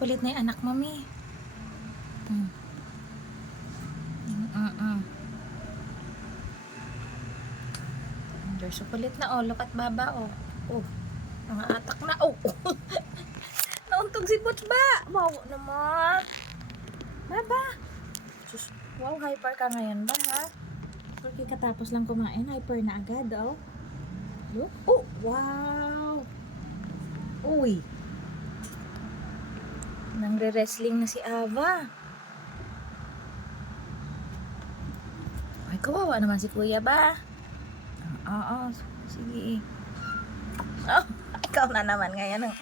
Kulit na yung anak, mami. They're so kulit na, oh. Look at Baba, oh. Oh, mga atak na, oh. Nauntog si Butch ba? Wow naman. Baba. Sus, wow, hyper ka ngayon ba, ha? Porque katapos lang kumain, hyper na agad, oh. Look, oh, wow. Uy. Nangre-wrestling na si Ava. Ay, kawawa naman si Kuya ba? Oo, sige. Oh, ikaw na naman ngayon.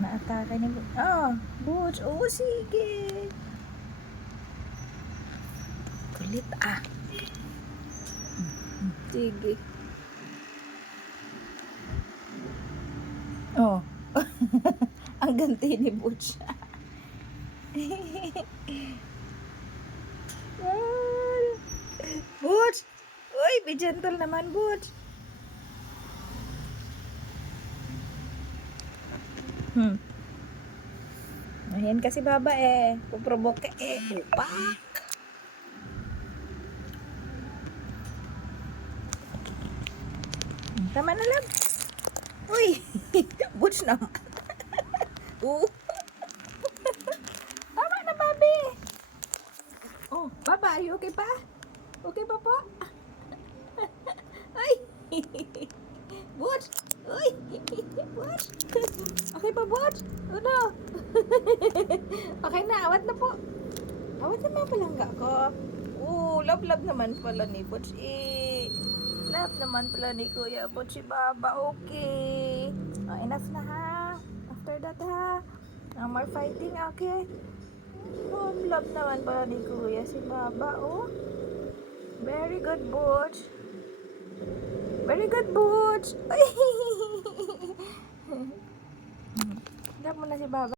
Naatake ni Butch. Oh, Butch. Oh, sige. Kulit, ah. Sige. Oh. Ang ganti ni Butch. Butch! Uy, be gentle naman, Butch. Ayan kasi Baba eh. Puprovoke eh. Upak! Tama na lang. Uy! Butch naman. Tama na, Babi. Oh, Baba, are you okay pa? Okay pa po? Ay! Butch! Uy! Butch! Okay pa, Butch? Ano? Okay na, awat na po. Awat na palangga ko. Love naman pala ni Butch eh. Love naman pala ni Kuya Butch si Baba. Okay. Oh, enough na ha. After that ha. No more fighting, okay? Oh, love naman pala ni Kuya si Baba, oh. Very good, Butch. Very good, Butch. Love mo na si Baba.